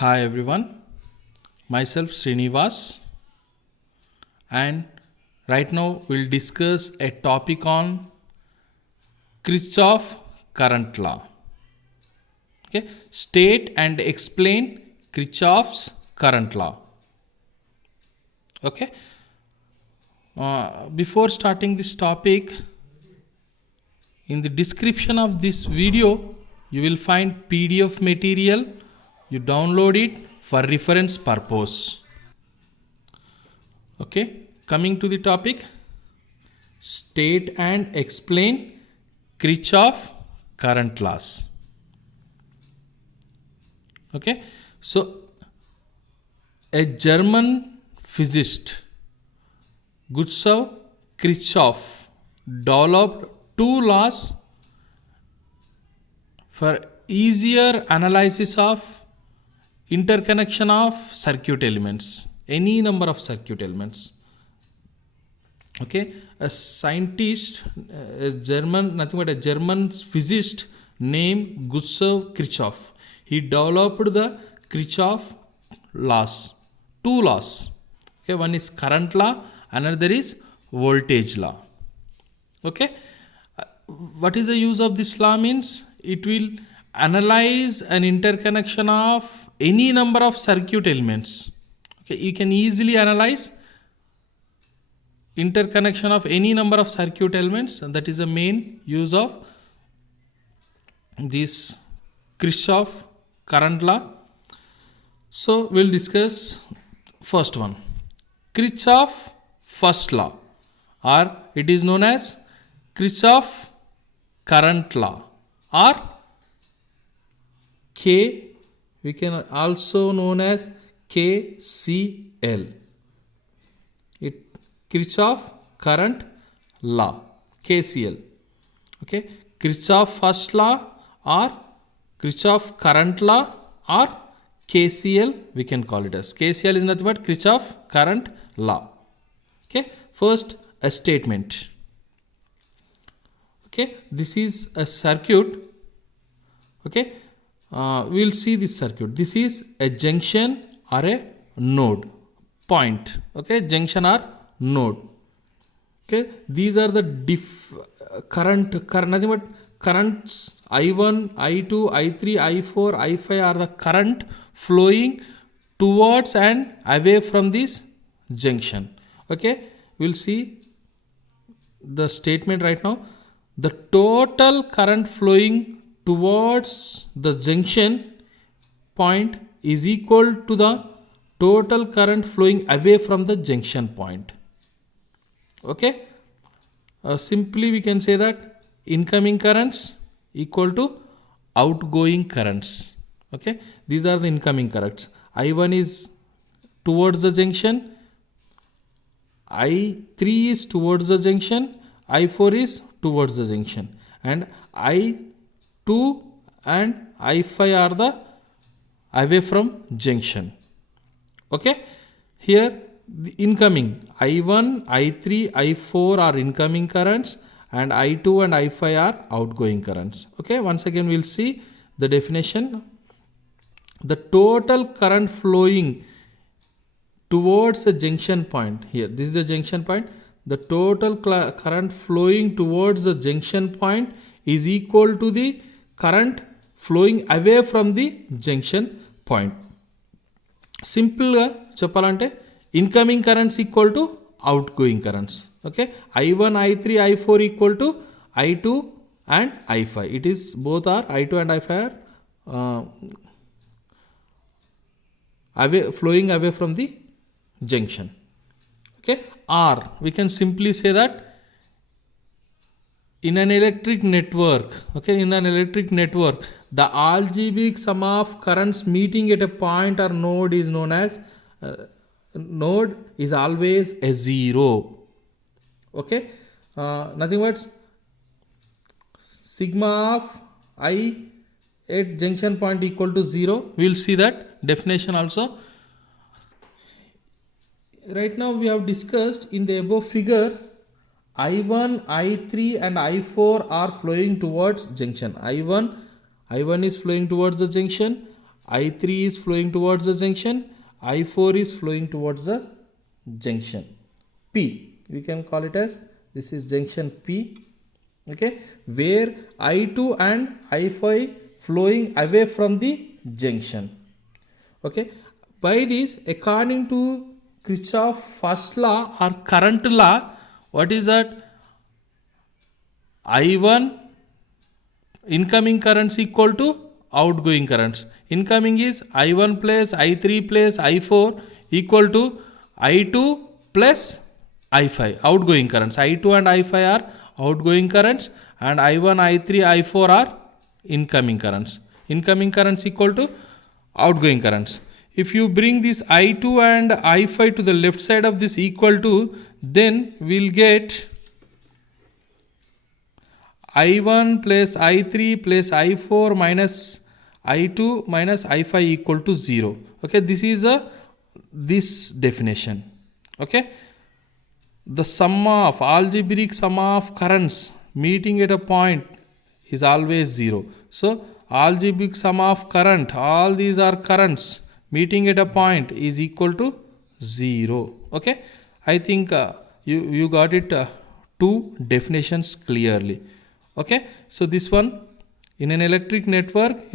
Hi everyone, myself Srinivas, and right now we'll discuss a topic on Kirchhoff current law. Okay, state and explain Kirchhoff's current law. Okay, before starting this topic, in the description of this video, you will find PDF material. You download it for reference purpose. Okay, coming to the topic, state and explain Kirchhoff current laws. Okay, so a German physicist Gustav Kirchhoff developed two laws for easier analysis of interconnection of circuit elements, any number of circuit elements. Okay, a scientist, nothing but a German physicist named Gustav Kirchhoff. He developed the Kirchhoff laws, two laws. Okay, one is current law, another is voltage law. Okay, what is the use of this law means? It will analyze an interconnection of any number of circuit elements. Okay, you can easily analyze interconnection of any number of circuit elements, and that is the main use of this Kirchhoff current law. So we'll discuss first one, Kirchhoff first law, or it is known as Kirchhoff current law, or K, we can also known as KCL. It Kirchhoff current law, KCL. Okay, Kirchhoff first law or Kirchhoff current law or KCL, we can call it as. KCL is nothing but Kirchhoff current law. Okay, first a statement. Okay, this is a circuit. Okay, we will see this circuit. This is a junction or a node, point. Okay, junction or node. Okay, these are the current, nothing but currents I1, I2, I3, I4, I5 are the current flowing towards and away from this junction. Okay, we'll see the statement right now. The total current flowing towards the junction point is equal to the total current flowing away from the junction point. Okay, simply we can say that incoming currents equal to outgoing currents. Okay, these are the incoming currents. I1 is towards the junction, I3 is towards the junction, I4 is towards the junction, and I2 and I5 are the away from junction. Okay, here the incoming I1, I3, I4 are incoming currents, and I2 and I5 are outgoing currents. Okay, once again we'll see the definition. The total current flowing towards a junction point, here this is the junction point, the total current flowing towards the junction point is equal to the current flowing away from the junction point. Simple ga cheppalante incoming currents equal to outgoing currents. Okay, I1, I3, I4 equal to I2 and I5. It is both are I2 and I5 are flowing away from the junction. Okay, or we can simply say that in an electric network, okay, in an electric network, the algebraic sum of currents meeting at a point or node is known as node is always a zero. Okay, nothing but sigma of I at junction point equal to 0. We will see that definition also. Right now we have discussed in the above figure, I1, I3 and I4 are flowing towards junction. I1 is flowing towards the junction, I3 is flowing towards the junction, I4 is flowing towards the junction P. We can call it as, this is junction P, okay, where I2 and I5 flowing away from the junction. Okay, by this, according to Kirchhoff first law or current law, what is that? I1 incoming currents equal to outgoing currents. Incoming is I1 plus I3 plus I4 equal to I2 plus I5. Outgoing currents. I2 and I5 are outgoing currents and I1, I3, I4 are incoming currents. Incoming currents equal to outgoing currents. If you bring this I2 and I5 to the left side of this equal to, then we'll get I1 plus I3 plus I4 minus I2 minus I5 equal to 0. Okay, this is this definition. Okay, the sum of algebraic sum of currents meeting at a point is always 0. So algebraic sum of current, all these are currents meeting at a point, is equal to 0. Okay, I think you got it, two definitions clearly. Okay, so this one, in an electric network,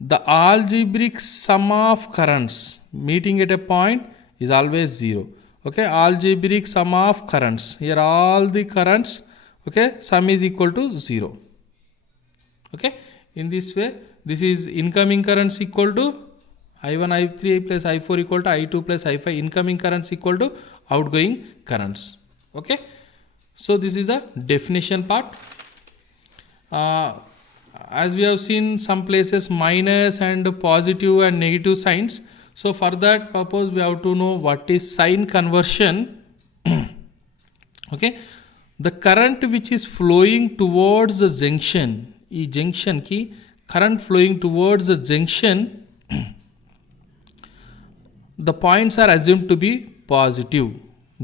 the algebraic sum of currents meeting at a point is always 0. Okay, algebraic sum of currents, here all the currents, okay, sum is equal to 0. Okay, in this way, this is incoming currents equal to I1, I3 plus I4 equal to I2 plus I5. Incoming currents equal to outgoing currents. Okay, so this is the definition part. As we have seen some places minus and positive and negative signs. So for that purpose, we have to know what is sign conversion. Okay, the current which is flowing towards the junction, e junction ki current flowing towards the junction, the points are assumed to be positive,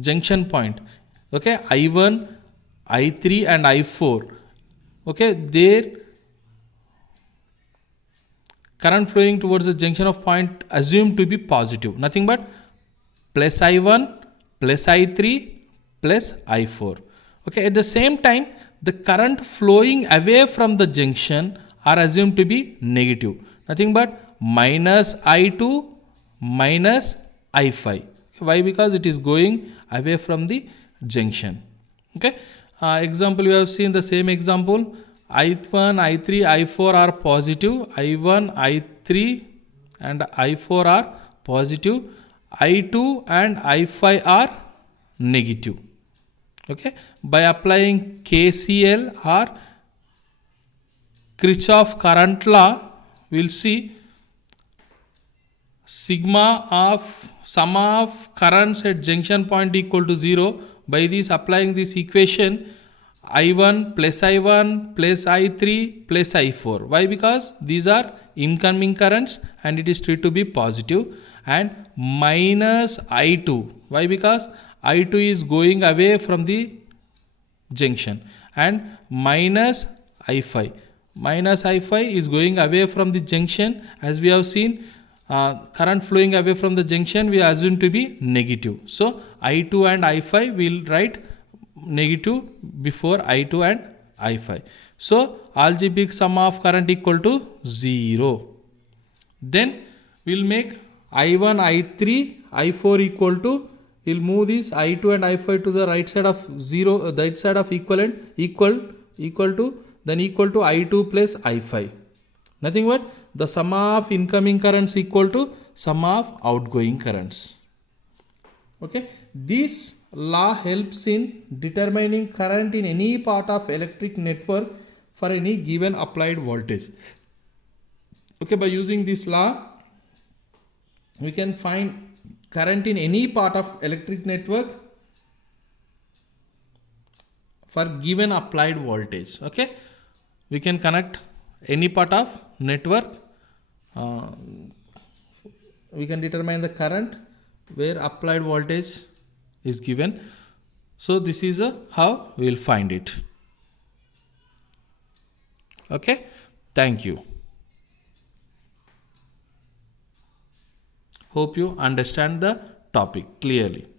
junction point. Okay, I1, I3 and I4. Okay, their current flowing towards the junction of point assumed to be positive, nothing but plus I1 plus I3 plus I4. Okay, at the same time, the current flowing away from the junction are assumed to be negative, nothing but minus I2 minus I5. Why? Because it is going away from the junction. Okay, example, you have seen the same example. I1, I3, I4 are positive. I1, I3 and I4 are positive. I2 and I5 are negative. Okay, by applying KCL or Kirchhoff current law, we will see sigma of sum of currents at junction point equal to 0. By this, applying this equation, I1 plus I3 plus I4. Why? Because these are incoming currents and it is treated to be positive, and minus I2. Why? Because I2 is going away from the junction, and minus I5. Minus I5 is going away from the junction. As we have seen, current flowing away from the junction we assume to be negative. So I2 and I5 will write negative before I2 and I5. So algebraic sum of current equal to 0. Then we will make I1, I3, I4 equal to, we will move this I2 and I5 to the right side of 0, right side of equivalent, equal to, then equal to I2 plus I5. Nothing but the sum of incoming currents equal to sum of outgoing currents. Okay, this law helps in determining current in any part of electric network for any given applied voltage. Okay, by using this law, we can find current in any part of electric network for given applied voltage. Okay, we can connect any part of network. We can determine the current where applied voltage is given. So this is how we will find it. Okay, Thank you. Hope you understand the topic clearly.